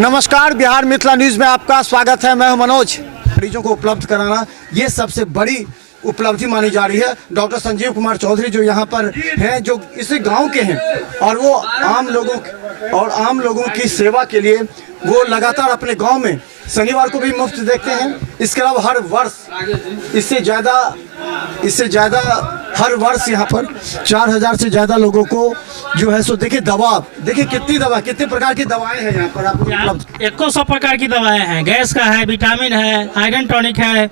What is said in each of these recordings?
नमस्कार, बिहार मिथिला न्यूज़ में आपका स्वागत है। मैं हूं मनोज। मरीजों को उपलब्ध कराना ये सबसे बड़ी उपलब्धि मानी जा रही है। डॉक्टर संजीव कुमार चौधरी जो यहाँ पर हैं, जो इसी गांव के हैं और वो आम लोगों की सेवा के लिए वो लगातार अपने गांव में शनिवार को भी मुफ्त देखते हैं। इसके अलावा हर वर्ष इससे ज़्यादा हर वर्ष यहाँ पर 4000 से ज़्यादा लोगों को जो है सो देखिए कितने प्रकार की दवाएं हैं यहाँ पर आपको उपलब्ध। 100 प्रकार की दवाएं हैं। गैस का है, विटामिन है, आयरन टॉनिक है,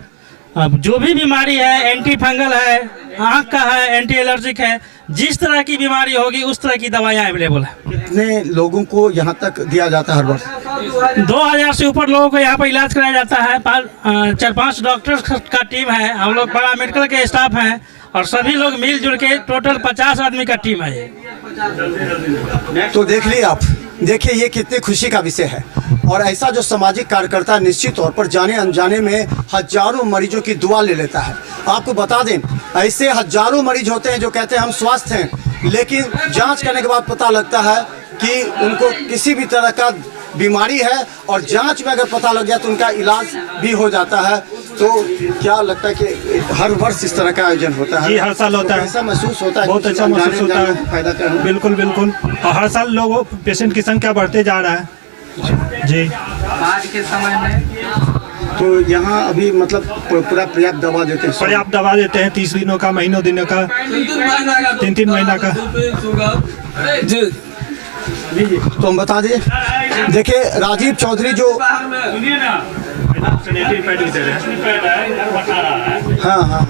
अब जो भी बीमारी है, एंटी फंगल है, आँख का है, एंटी एलर्जिक है, जिस तरह की बीमारी होगी उस तरह की दवाएं अवेलेबल है। कितने लोगों को यहाँ तक दिया जाता है हर वर्ष? 2000 से ऊपर लोगों को यहाँ पर इलाज कराया जाता है। 4-5 डॉक्टर्स का टीम है, हम लोग बड़ा मेडिकल के स्टाफ हैं और सभी लोग मिलजुल के टोटल 50 आदमी का टीम है ये। तो देख लिए आप, देखिए ये कितनी खुशी का विषय है। और ऐसा जो सामाजिक कार्यकर्ता निश्चित तौर पर जाने अनजाने में हजारों मरीजों की दुआ ले लेता है। आपको बता दें, ऐसे हजारों मरीज होते हैं जो कहते हैं हम स्वस्थ हैं, लेकिन जांच करने के बाद पता लगता है कि उनको किसी भी तरह का बीमारी है और जांच में अगर पता लग गया तो उनका इलाज भी हो जाता है। तो क्या लगता है कि हर वर्ष इस तरह का आयोजन होता है? जी, हर साल होता है। ऐसा महसूस होता है, बहुत अच्छा महसूस होता है। फायदा कर बिल्कुल बिल्कुल। और हर साल लोगों पेशेंट की संख्या बढ़ते जा रहा है जी। आज के समय में तो यहाँ अभी मतलब पूरा पर्याप्त दवा देते हैं? पर्याप्त दवा देते हैं, 30 दिनों का, महीनों दिनों का, 3-3 महीना का जी। तो हम बता दें, देखिए राजीव चौधरी जो हाँ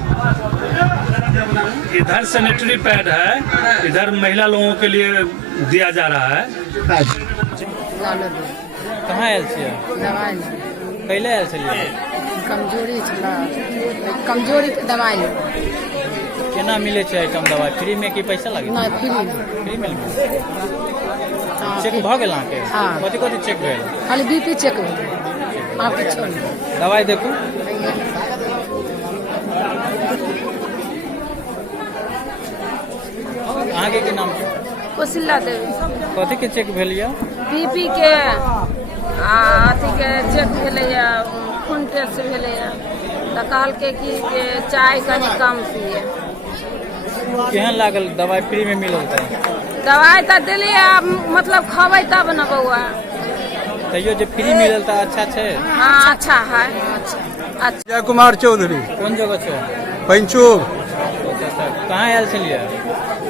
इधर सैनिटरी पैड है, इधर महिला लोगों के लिए दिया जा रहा है। कहाँ आयल छियै? दवाई कैले आयल छलियै? कमजोरी के दवाई केना मिले छै आइटम दवाई? फ्री में कि पैसा लगे? नहीं फ्री फ्री में चेक भऽ गेल अहाँके? हाँ। कथी कथी चेक भेल? खाली बीपी चेक भेल। आप किछो नहीं। दवाई देखू। अहाँके की नाम छै? कोशिला देवी। कथी के चेक भेल यऽ? बीपी के अथी के चेक भेलैया, खून टेस्ट भेलैया, तऽ कहलकै कि जे चाय कनि कम पिए। केहन लागल? दवाई फ्री में मिलल तऽ? दवाई तऽ देलियै, मतलब खबै तब न बउआ। तैयो जे फ्री मिलल तऽ अच्छा छै? हाँ अच्छा है, अच्छा। जय कुमार चौधरी, कोन जगह छै? पंचोग। कहाँ आयल छलियै?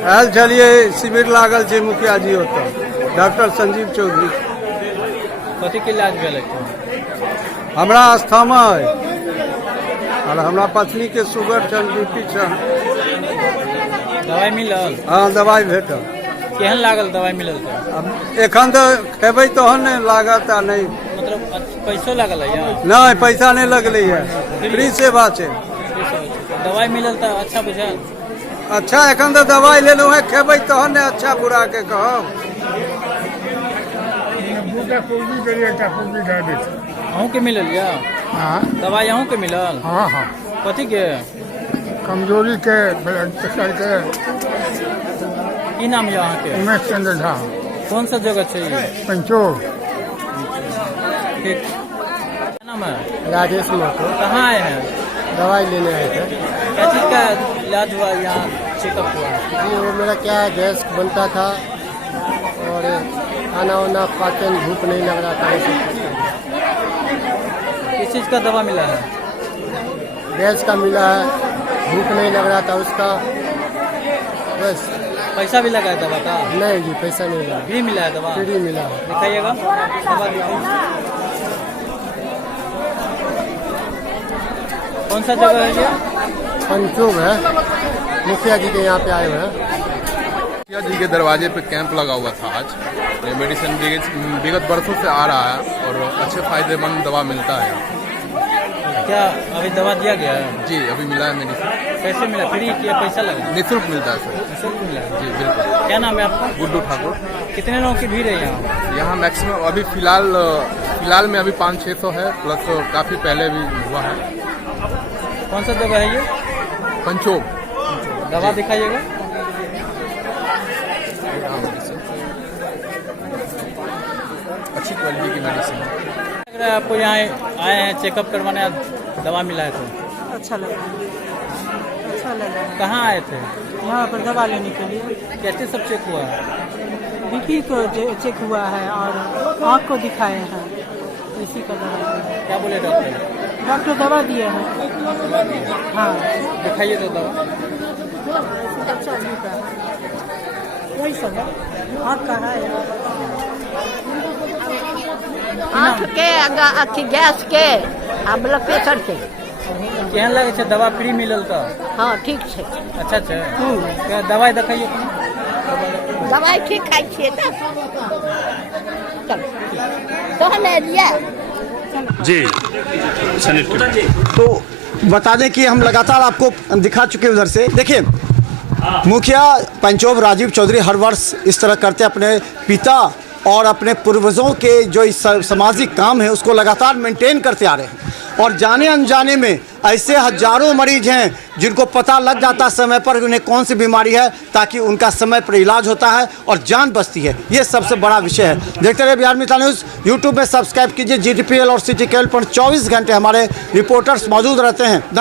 आयल छलियै, शिविर लागल छै मुखिया जी ओतऽ, डॉक्टर संजीव चौधरी। कथी के इलाज भेल? हमरा अस्थमा है और हमरा पत्नी के शुगर छन, बीपी छन। दवाई मिलल? हाँ, दवाई भेटल। केहन लागल दवाई मिलल तऽ? अब एखन तो खेबै तहन ने लागत, आ नहीं मतलब पैसो लागल है यहाँ? नहीं, पैसा नहीं लगले है, फ्री सेवा छै। दवाई मिलल तऽ अच्छा बुझायल? अच्छा, एखन तो दवाई लेलहुँ है, खेबै तहन ने अच्छा बुरा के कहब। अहूँ के मिलल या दवाई? अहूँ के मिलल? हाँ हाँ, कथी के? कमजोरी के, ब्लड प्रेशर के। की नाम यऽ अहाँके? उमेश चंद्र झा, कौन सा जगह छै ये? पंचोग। ठीक। क्या नाम है? राजेश महतो। कहाँ आए हैं? दवाई लेने आए थे क्या चीज़ का इलाज हुआ यहाँ? चेकअप हुआ? जी। वो मेरा क्या है, गैस बनता था और खाना वाना पाचन, भूख नहीं लग रहा था। किस चीज़ का दवा मिला है? गैस का मिला है, भूख नहीं लग रहा था उसका, बस। पैसा भी लगा है दवा का? नहीं जी, पैसा नहीं लगा, फ्री मिला है दवा? फ्री मिला है। दिखाइएगा दवा, दिखाइए। कौन सा जगह है ये? पंचोग है, मुखिया जी के यहाँ पे आए हुए हैं। मुखिया जी के दरवाजे पे कैंप लगा हुआ था आज। ये मेडिसिन विगत वर्षों से आ रहा है और अच्छे फायदेमंद दवा मिलता है। क्या अभी दवा दिया गया है? जी, अभी मिला है मेडिसिन। कैसे मिला? फ्री या पैसा लगा? निःशुल्क मिलता है सर। निःशुल्क मिला है? जी बिल्कुल। क्या नाम है आपका? गुड्डू ठाकुर। कितने लोगों की भीड़ है यहाँ? यहाँ मैक्सिमम अभी फिलहाल में अभी 500-600 है, प्लस काफ़ी पहले भी हुआ है। कौन सा जगह है ये? पंचोग। दवा दिखाइएगा। अच्छी क्वालिटी की मेडिसिन है। लग रहा है आपको यहाँ आए हैं चेकअप करवाने, दवा मिला है तो अच्छा लगा, अच्छा लगा। कहाँ आए थे? यहाँ पर दवा लेने के लिए। कैसे सब चेक हुआ? बीपी को चेक हुआ है और आँख को दिखाए हैं, इसी का दवा। क्या बोले डॉक्टर? डॉक्टर दवा दिए हैं। हाँ, दिखाइए तो दवा। अच्छा का वही सब है, आँख का है। आँख के अथी गैस के आ ब्लड प्रेशर के। केहन लगे छै? दवा फ्री मिलल तो? हाँ ठीक है। अच्छा छै। क्या दवाई दिखाइए? दवाई ठीक खाई छिए तो चलो तो ले लिया जी। तो बता दें कि हम लगातार आपको दिखा चुके हैं उधर से। देखिए, मुखिया पंचोब राजीव चौधरी हर वर्ष इस तरह करते अपने पिता और अपने पूर्वजों के जो इस सामाजिक काम है उसको लगातार मेंटेन करते आ रहे हैं। और जाने अनजाने में ऐसे हजारों मरीज हैं जिनको पता लग जाता समय पर उन्हें कौन सी बीमारी है, ताकि उनका समय पर इलाज होता है और जान बचती है। ये सबसे बड़ा विषय है। देखते रहिए बिहार मित्र न्यूज़। यूट्यूब में सब्सक्राइब कीजिए। GTPL और CTKL पर 24 घंटे हमारे रिपोर्टर्स मौजूद रहते हैं।